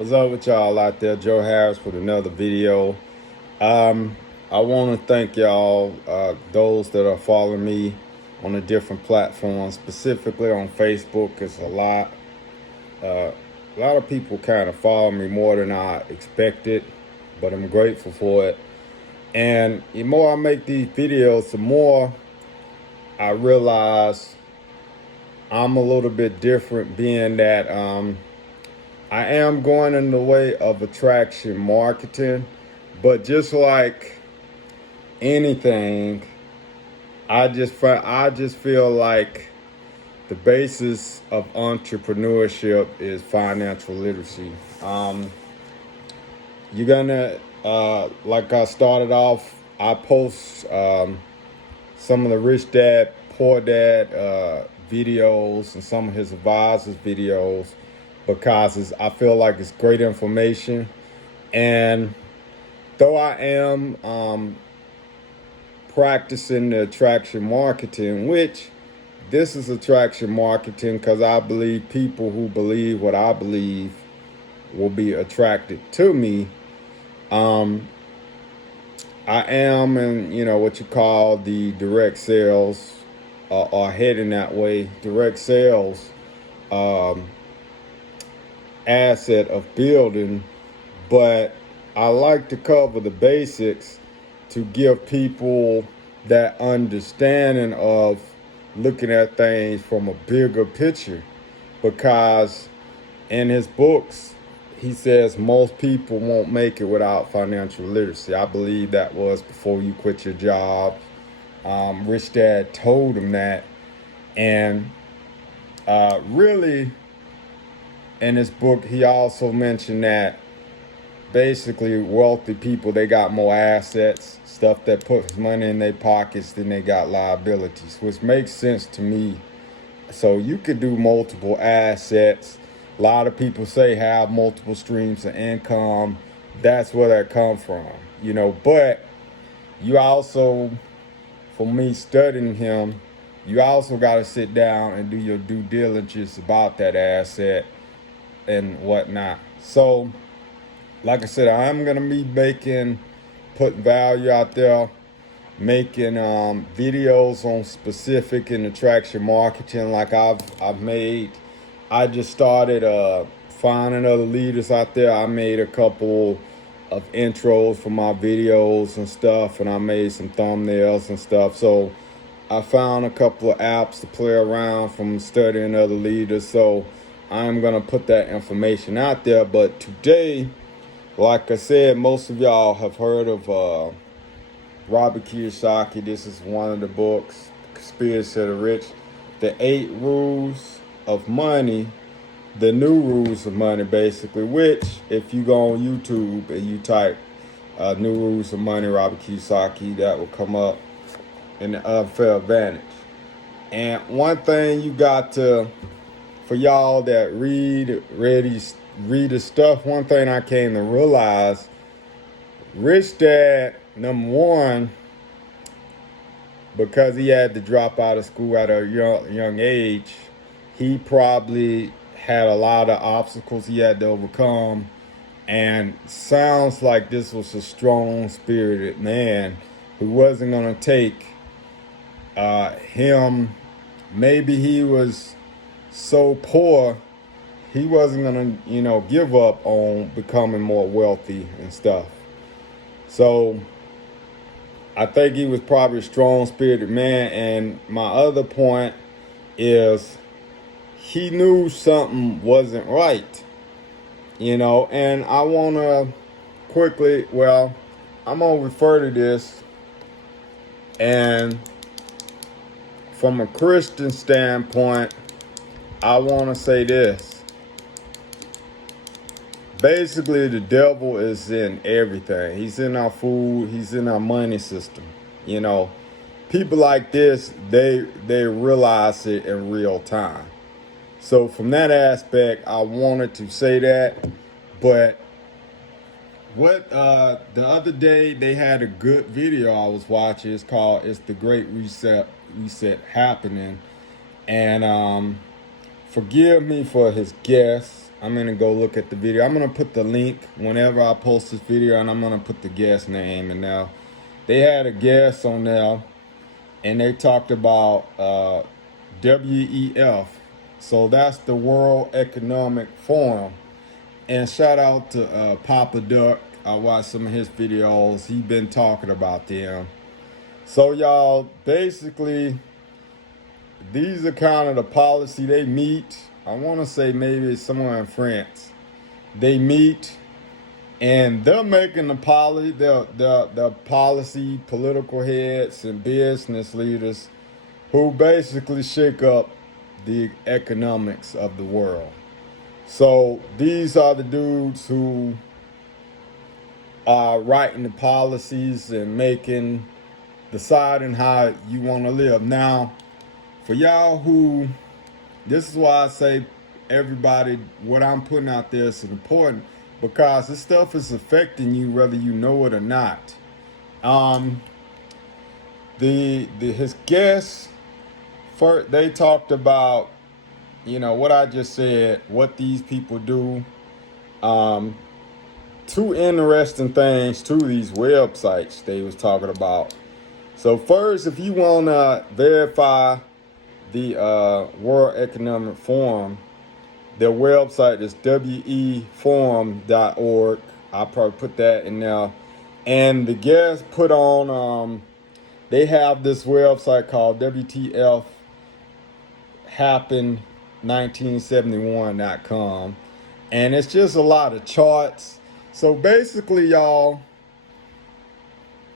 What's up with y'all out there? Joe Harris with another video. I want to thank y'all, those that are following me on the different platforms, specifically on Facebook. It's a lot of people kind of follow me more than I expected, but I'm grateful for it. And the more I make these videos, the more I realize I'm a little bit different, being that I am going in the way of attraction marketing, but just like anything, I just feel like the basis of entrepreneurship is financial literacy. You're gonna, like I started off, I post some of the Rich Dad, Poor Dad videos and some of his advisors videos because I feel like it's great information. And though I am practicing the attraction marketing, which this is attraction marketing because I believe people who believe what I believe will be attracted to me. I am in, what you call the direct sales, or heading that way, direct sales asset of building, but I like to cover the basics to give people that understanding of looking at things from a bigger picture, because in his books he says most people won't make it without financial literacy. I believe that was Before You Quit Your Job. Rich Dad told him that, and really in his book he also mentioned that basically wealthy people, they got more assets, stuff that puts money in their pockets, than they got liabilities, which makes sense to me. So you could do multiple assets. A lot of people say have multiple streams of income. That's where that comes from, but you also, for me studying him, you also got to sit down and do your due diligence about that asset and whatnot. So like I said, I'm going to be putting value out there, making videos on specific and attraction marketing like I've made. I just started finding other leaders out there. I made a couple of intros for my videos and stuff, and I made some thumbnails and stuff. So I found a couple of apps to play around from studying other leaders. So I'm going to put that information out there. But today, like I said, most of y'all have heard of Robert Kiyosaki. This is one of the books, Conspiracy of the Rich, the 8 Rules of Money, the New Rules of Money, basically, which if you go on YouTube and you type New Rules of Money, Robert Kiyosaki, that will come up in the Unfair Advantage. And one thing you got to, for y'all that read the stuff, one thing I came to realize, Rich Dad, number one, because he had to drop out of school at a young age, he probably had a lot of obstacles he had to overcome, and sounds like this was a strong-spirited man who wasn't going to take him. Maybe he was so poor he wasn't gonna, give up on becoming more wealthy and stuff. So I think he was probably a strong-spirited man. And my other point is he knew something wasn't right, and I want to quickly, I'm going to refer to this, and from a Christian standpoint, I want to say this. Basically, the devil is in everything. He's in our food. He's in our money system. People like this, they realize it in real time. So from that aspect, I wanted to say that. But the other day they had a good video I was watching. It's called "It's the Great Reset Happening," and forgive me for his guests. I'm going to go look at the video. I'm going to put the link whenever I post this video, and I'm going to put the guest name. And now they had a guest on there, and they talked about WEF. So that's the World Economic Forum. And shout out to Papa Duck. I watched some of his videos. He been talking about them. So y'all, basically, these are kind of the policy they meet. I want to say maybe it's somewhere in France. They meet, and they're making the policy. The policy, political heads, and business leaders who basically shake up the economics of the world. So these are the dudes who are writing the policies and deciding how you want to live. Now, for y'all who, this is why I say everybody, what I'm putting out there is important, because this stuff is affecting you whether you know it or not. His guests, first, they talked about, what I just said, what these people do. Two interesting things to these websites they was talking about. So first, if you want to verify the World Economic Forum, their website is weforum.org. I'll probably put that in there. And the guests put on, they have this website called WTF Happing 1971.com. And it's just a lot of charts. So basically, y'all,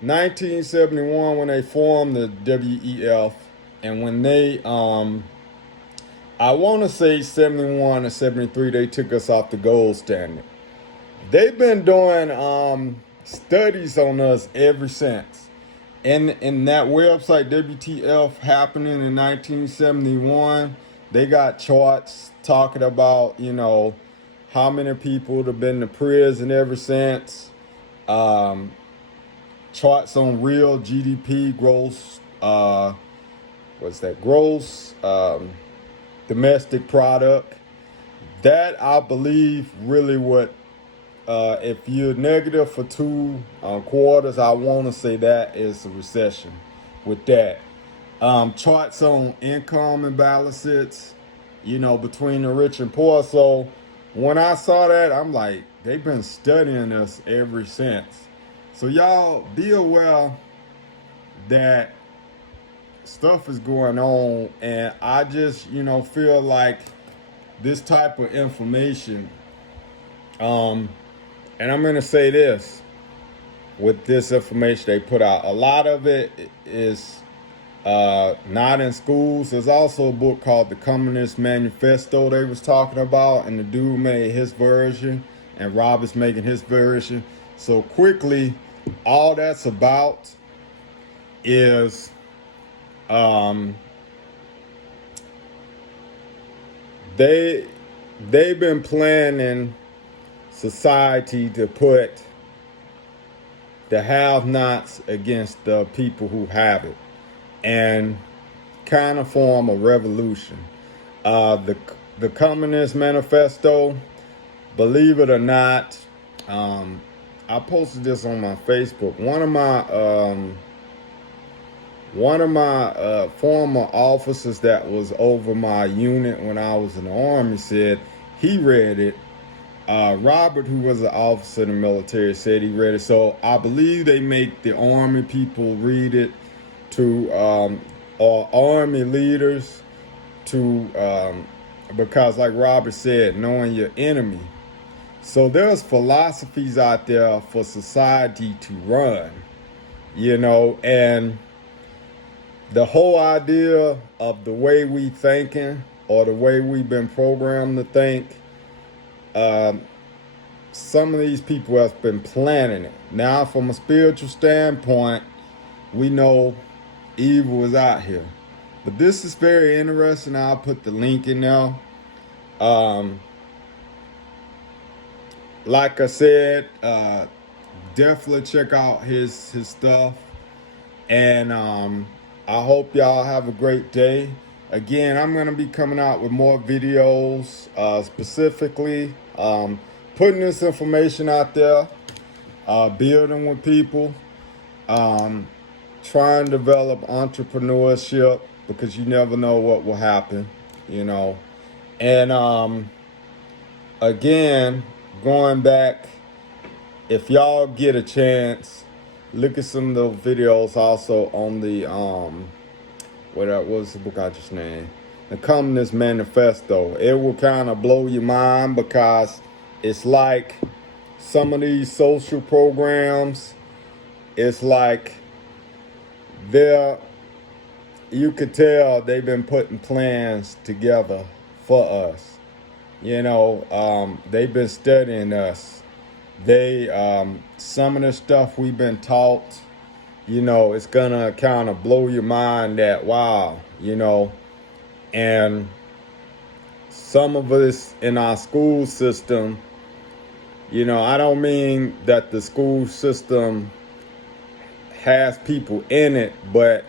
1971 when they formed the WEF, and when they, I want to say 71 or 73, they took us off the gold standard. They've been doing studies on us ever since. In that website, WTF Happening in 1971, they got charts talking about, how many people have been to prison ever since. Charts on real GDP, gross, gross domestic product. That, I believe, really what, if you're negative for 2 quarters, I want to say that is a recession with that. Charts on income imbalances, between the rich and poor. So when I saw that, I'm like, they've been studying us ever since. So y'all be aware that stuff is going on, and I just, feel like this type of information, and I'm going to say this, with this information they put out, a lot of it is not in schools. There's also a book called The Communist Manifesto they was talking about, and the dude made his version, and Robert's making his version. So quickly, all that's about is they've been planning society to put the have-nots against the people who have it, and kind of form a revolution. The Communist Manifesto, believe it or not, I posted this on my Facebook. One of my former officers that was over my unit when I was in the Army said he read it. Robert, who was an officer in the military, said he read it. So I believe they make the Army people read it to, or Army leaders to, because like Robert said, knowing your enemy. So there's philosophies out there for society to run, and the whole idea of the way we thinking, or the way we've been programmed to think, some of these people have been planning it. Now, from a spiritual standpoint, we know evil is out here. But this is very interesting. I'll put the link in there. Like I said, definitely check out his stuff. And I hope y'all have a great day. Again, I'm going to be coming out with more videos, specifically putting this information out there, building with people, trying to develop entrepreneurship, because you never know what will happen, you know. And again, going back, if y'all get a chance, look at some of the videos also on the what was the book I just named? The Communist Manifesto. It will kind of blow your mind, because it's like some of these social programs, it's like you could tell they've been putting plans together for us. You know, they've been studying us. Some of the stuff we've been taught, you know, it's gonna kind of blow your mind that, wow, you know. And some of us in our school system, you know, I don't mean that the school system has people in it, but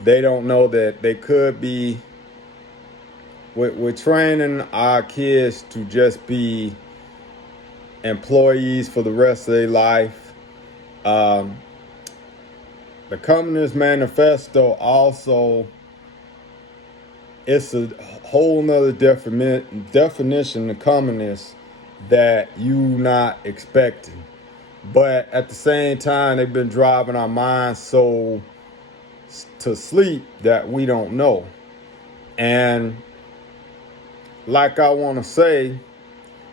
they don't know that they could be, we're training our kids to just be employees for the rest of their life. The Communist Manifesto also, it's a whole nother definition of communist that you not expecting. But at the same time, they've been driving our minds so to sleep that we don't know. And like I want to say,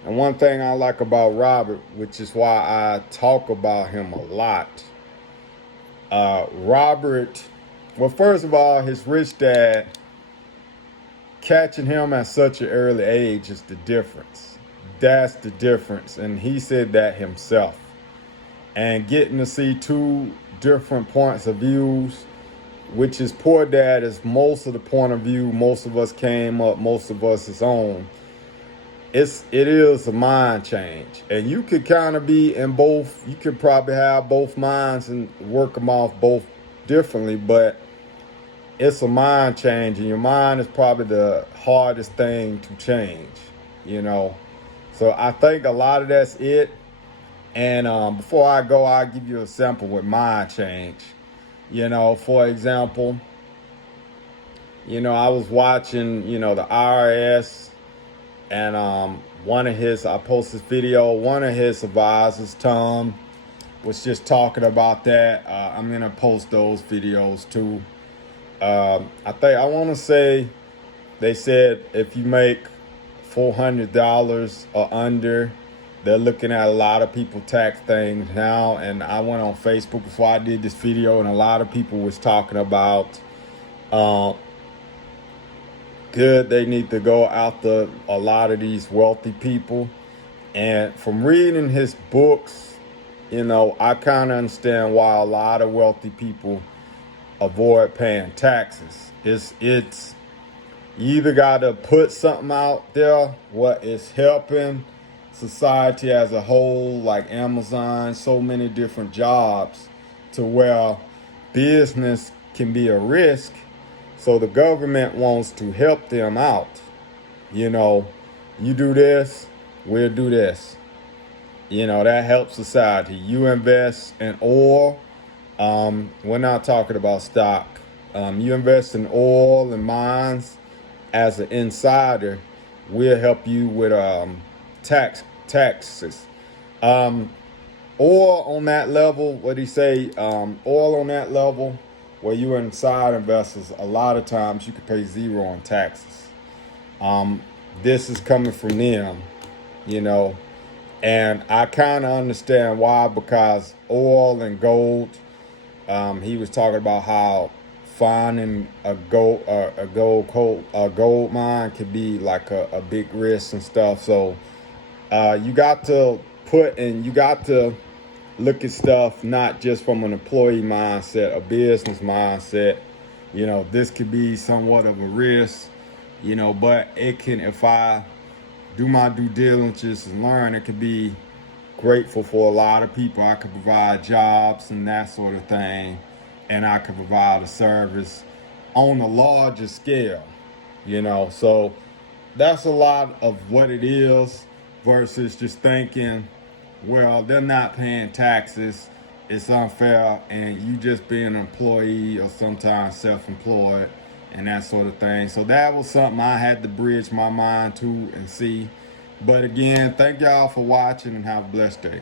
and one thing I like about Robert, which is why I talk about him a lot, Robert, well, first of all, his rich dad, catching him at such an early age is the difference. That's the difference. And he said that himself. And getting to see two different points of views, which is poor dad is most of the point of view most of us came up, most of us is on. It is a mind change. And you could kind of be in both. You could probably have both minds and work them off both differently, but it's a mind change, and your mind is probably the hardest thing to change, you know. So I think a lot of that's it. And before I go, I'll give you a sample with mind change. You know, for example, you know, I was watching, you know, the IRS, and I posted this video, one of his advisors, Tom, was just talking about that. I'm going to post those videos too. I want to say they said if you make $400 or under, they're looking at a lot of people tax things now. And I went on Facebook before I did this video, and a lot of people was talking about good, they need to go after a lot of these wealthy people. And from reading his books, you know, I kind of understand why a lot of wealthy people avoid paying taxes. It's you either got to put something out there what is helping society as a whole, like Amazon, so many different jobs, to where business can be a risk. So the government wants to help them out. You know, you do this, we'll do this. You know, that helps society. You invest in oil. We're not talking about stock. You invest in oil and mines as an insider, we'll help you with taxes. Or on that level, what he say? Oil on that level, where you're inside investors, a lot of times you can pay zero on taxes. This is coming from them, you know, and I kind of understand why, because oil and gold. He was talking about how finding a gold mine could be like a big risk and stuff. So you got to look at stuff not just from an employee mindset, a business mindset. You know, this could be somewhat of a risk, you know, but it can, if I do my due diligence and learn, it could be grateful for a lot of people. I could provide jobs and that sort of thing, and I could provide a service on a larger scale. you know. So that's a lot of what it is versus just thinking, well, they're not paying taxes, it's unfair, and you just being an employee or sometimes self-employed and that sort of thing. So that was something I had to bridge my mind to and see. But again, thank y'all for watching and have a blessed day.